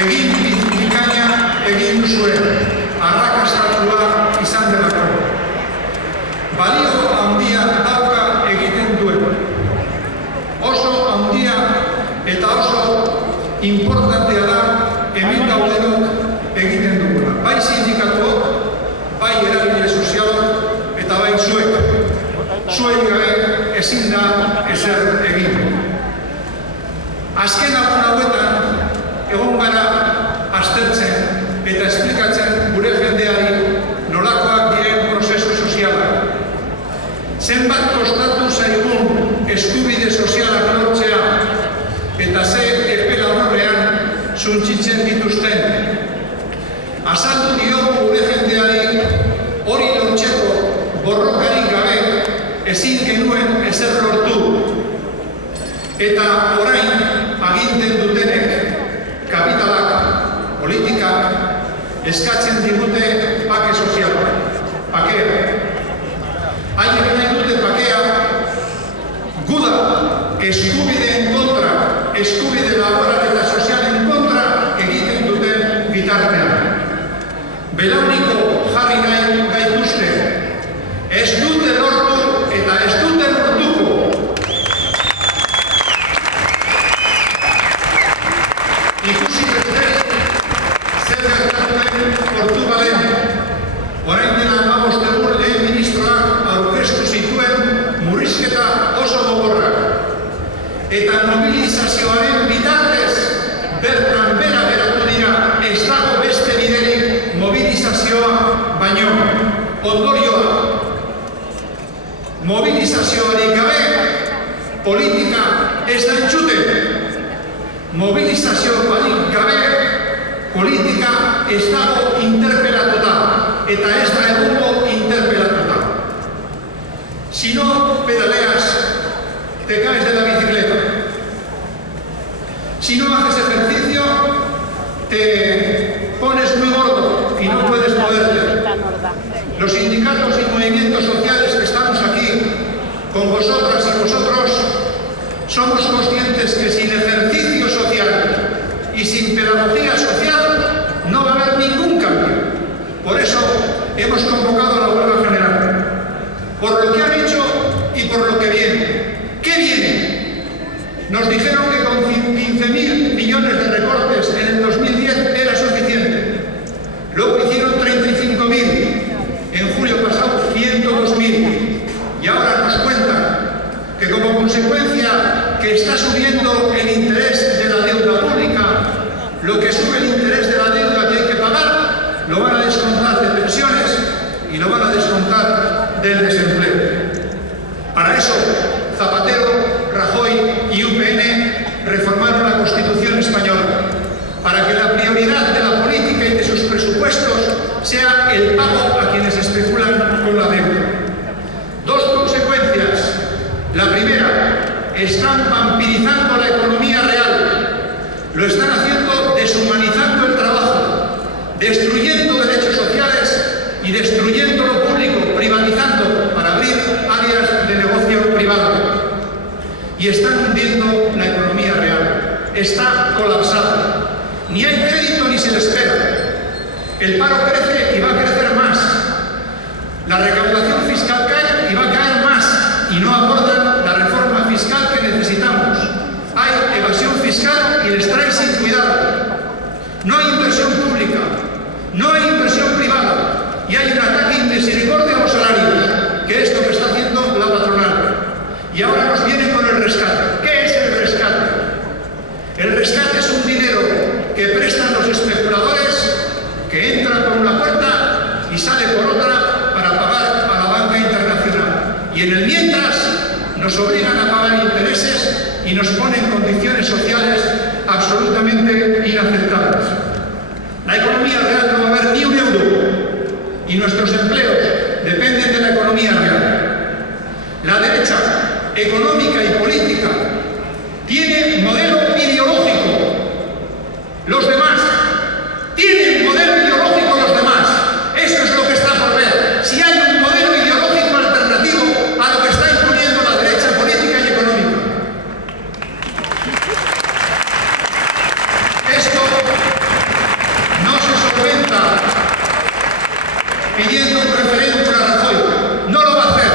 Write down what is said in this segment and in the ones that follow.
egin bikaina egin zuen, arrakastatua izan delako. Balio handia dauka egiten duen. Oso handia eta oso importantea da hemen daudenok egiten dugula. Bai sindikatuok, bai eragile sozialok eta bai zuek. Zuek gabe ezin da ezer egin. Azken hauetan egon gara aztertzen eta esplikatzen gure jendeari nolakoak diren prozesu sozialak. Zenbat kostatu zaigun eskubide sozialak lortzea eta ze epe laburrean suntsitzen dituzten. Azaldu diogu gure jendeari hori lortzeko borrokarik gabe ezin genuen ezer lortu. Eta orain aginten dutenek kapitalak, politikak eskatzen digute bake sozialak, bakea. Haiek nahi dute bakea guda eskubideen kontra, eskubide laboral eta sozialen kontra egiten duten bitartean. Belauniko jarri nahi gaituzte, ez dute lortu eta ez dute lortuko. Ikusi beste zer gertatuen Portugalen. Orain dela 15 egun lehen ministroak aurkeztu zituen murrizketa oso gogorrak. Eta mobilizazioaren bitartez bertan bera geratu dira, ez dago beste biderik mobilizazioa baino. Ondorioa, mobilizazioarik gabe politika ez da entzuten. Mobilizazioarik gabe politika ez dago interpelatuta eta ez da egungo interpelatuta. Si no pedaleas, te caes de la bicicleta. Si no haces ejercicio, te pones muy gordo y no puedes moverte. Los sindicatos y movimientos sociales que estamos aquí con vosotras y vosotros somos conscientes que sin ejercicio social y sin pedagogía social no va a haber ningún cambio. Por eso hemos convocado la huelga general. Por lo que han hecho y por lo que viene. ¿Qué viene? Nos dijeron que con 15.000 millones de recortes en el 2010 era suficiente. Luego hicieron 35.000. En julio pasado 102.000. Y ahora nos cuentan que como consecuencia que está subiendo el interés de la deuda pública, lo que sube el interés de la deuda que hay que pagar, lo van a descontar de pensiones y lo van a descontar del desempleo. Para eso, Zapatero, Rajoy y UPN reformaron la Constitución española, para que la prioridad de la política y de sus presupuestos sea el pago a quienes especulan con la deuda. Dos consecuencias. La primera, están vampirizando la economía real. Lo están haciendo deshumanizando el trabajo, destruyendo derechos sociales y destruyendo lo público, privatizando para abrir áreas de negocio privado. Y están hundiendo la economía real. Está colapsada. Ni hay crédito ni se le espera. El paro crece y va a crecer más. La recaudación fiscal cae y va a caer más. Y no abordan la reforma fiscal que necesitamos. Hay evasión fiscal y les trae sin cuidado. No hay inversión pública, no hay inversión privada y hay un ataque inmisericordia a los salarios, que es lo que está haciendo la patronal. Y ahora nos viene con el rescate. ¿Qué es el rescate? El rescate es un dinero que prestan los especuladores, que entra por una puerta y sale por otra para pagar a la banca internacional. Y en el mientras nos obligan a pagar intereses y nos ponen condiciones sociales absolutamente inaceptables. La economía real no va a haber ni un euro y nuestros empleos dependen de la economía real. La derecha económica y política tiene modelo ideológico. Los demás tienen modelo ideológico los demás. Eso es lo que está por ver. Si hay un modelo ideológico alternativo a lo que está imponiendo la derecha política y económica. Esto pidiendo un referéndum a Rajoy. No lo va a hacer.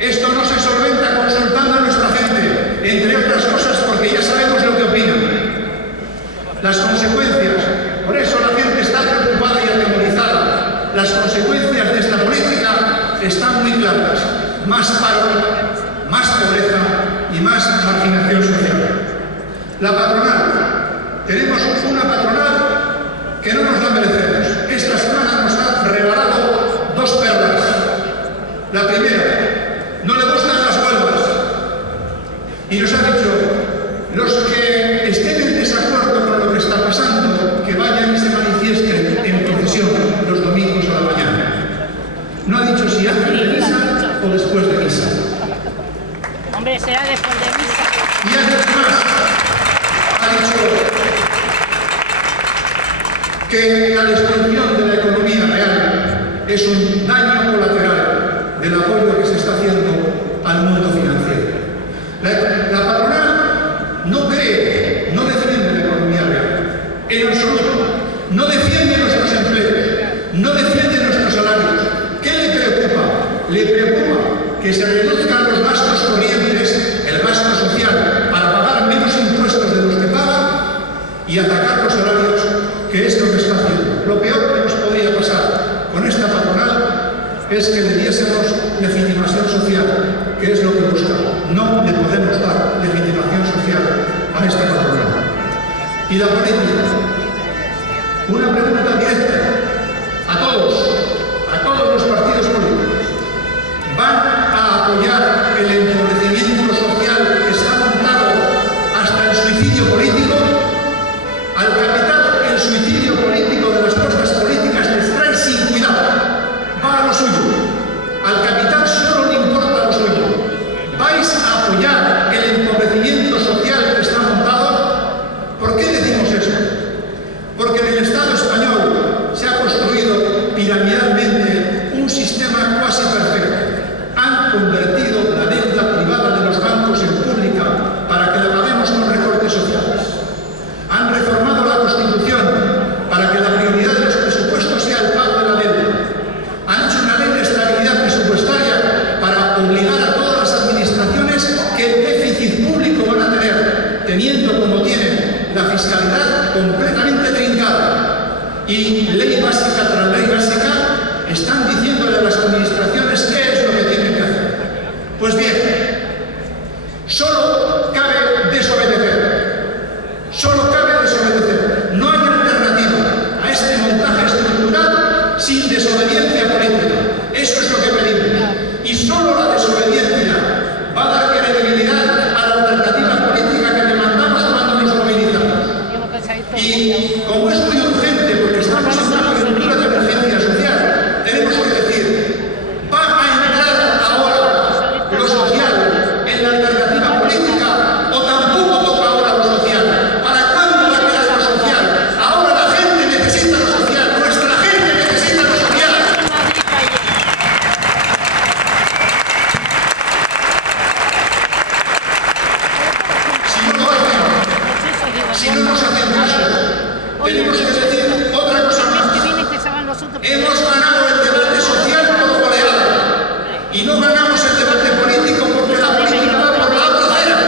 Esto no se solventa consultando a nuestra gente, entre otras cosas porque ya sabemos lo que opinan. Las consecuencias, por eso la gente está preocupada y atemorizada. Las consecuencias de esta política están muy claras. Más paro, más pobreza y más marginación social. La patronal. Tenemos una patronal que no nos la merecemos. Esta semana nos ha regalado dos perlas. La primera, no le gustan las huelgas. Y nos ha dicho, los que estén en desacuerdo con lo que está pasando, que vayan y se manifiesten en procesión los domingos a la mañana. No ha dicho si antes de misa o después de misa. Hombre, será después de misa. Y además ha dicho que la destrucción de la economía real es un daño colateral del apoyo que se está haciendo al mundo financiero. La patronal no cree, no defiende la economía real, en absoluto. No defiende nuestros empleos, no defiende nuestros salarios. ¿Qué le preocupa? Le preocupa que se reduzcan los gastos corrientes, el gasto social, para pagar menos impuestos de los que paga y atacar los salarios, que es lo que está haciendo. Lo peor que nos podría pasar con esta patronal es que le diésemos legitimación social, que es lo que busca. No le podemos dar legitimación social a esta patronal. Y la política. Una pregunta directa a todos los partidos políticos. ¿Van a apoyar el empobrecimiento social que está montado hasta el suicidio político? Al capital, el suicidio político de las fuerzas políticas les trae sin cuidado. Va a lo suyo. Al capital solo le importa lo suyo. ¿Vais a apoyar el empobrecimiento social que está montado? ¿Por qué decimos eso? Porque en el Estado español se ha construido piramidalmente un sistema cuasi perfecto. Han convertido la deuda privada de los bancos en pública para que la paguemos con recortes sociales. Han reformado la Constitución para que la prioridad de los presupuestos sea el pago de la deuda. Han hecho una ley de estabilidad presupuestaria para obligar a todas las administraciones que el déficit público van a tener, teniendo como tienen la fiscalidad completamente trincada. Y ley básica tras ley básica están diciéndole a las administraciones qué es lo que tienen que hacer. Pues bien, solo cabe desobedecer. Solo cabe desobedecer. No hay alternativa a este montaje estructural sin desobediencia política. Eso es lo que pedimos. Y solo la desobediencia va a dar credibilidad a la alternativa política que demandamos cuando nos movilizamos. Y como es muy urgente, porque estamos en una coyuntura de emergencia social, tenemos que decir, ¿va a entrar ahora lo social en la alternativa política o tampoco toca ahora lo social? ¿Para cuándo va a quedar lo social? Ahora la gente necesita lo social, nuestra gente necesita lo social. Si no nos hacen caso, tenemos que decir otra cosa más. Hemos ganado el debate social por goleada y no ganamos el debate político porque la política va por la otra acera.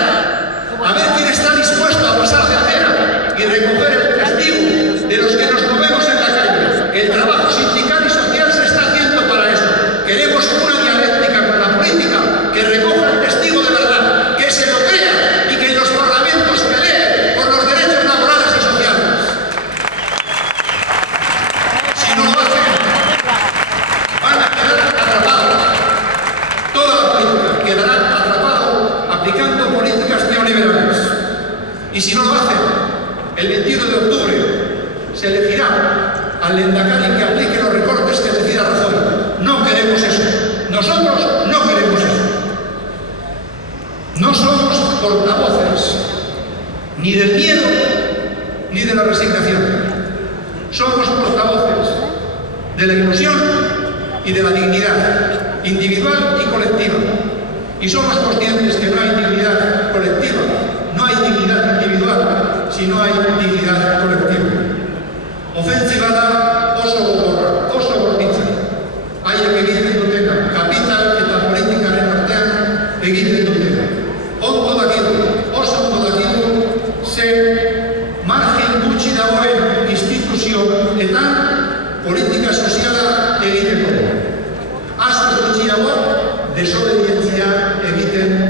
A ver quién está dispuesto a pasar de acera y recoger el castigo de los que nos movemos en la calle. El trabajo sindical y social se está haciendo para eso. Queremos una dialéctica con la política que recoja el testigo de verdad, que se lo crea y que en los parlamentos pelee por los derechos laborales y sociales. Si no lo hacen, van a quedar atrapados. Toda la política quedará atrapado aplicando políticas neoliberales. Y si no lo hacen, el 21 de octubre se elegirá al lehendakari que aplique los recortes que decida Rajoy. No queremos eso. Nosotros no queremos eso. No somos portavoces ni del miedo ni de la resignación. Somos portavoces de la ilusión y de la dignidad individual y colectiva. Y somos conscientes que no hay dignidad colectiva, no hay dignidad individual si no hay dignidad colectiva. Ofensiva da oso gogorra, oso bortitza. eta politika soziala egiteko. Askoz gutxiago desobedientzia egiten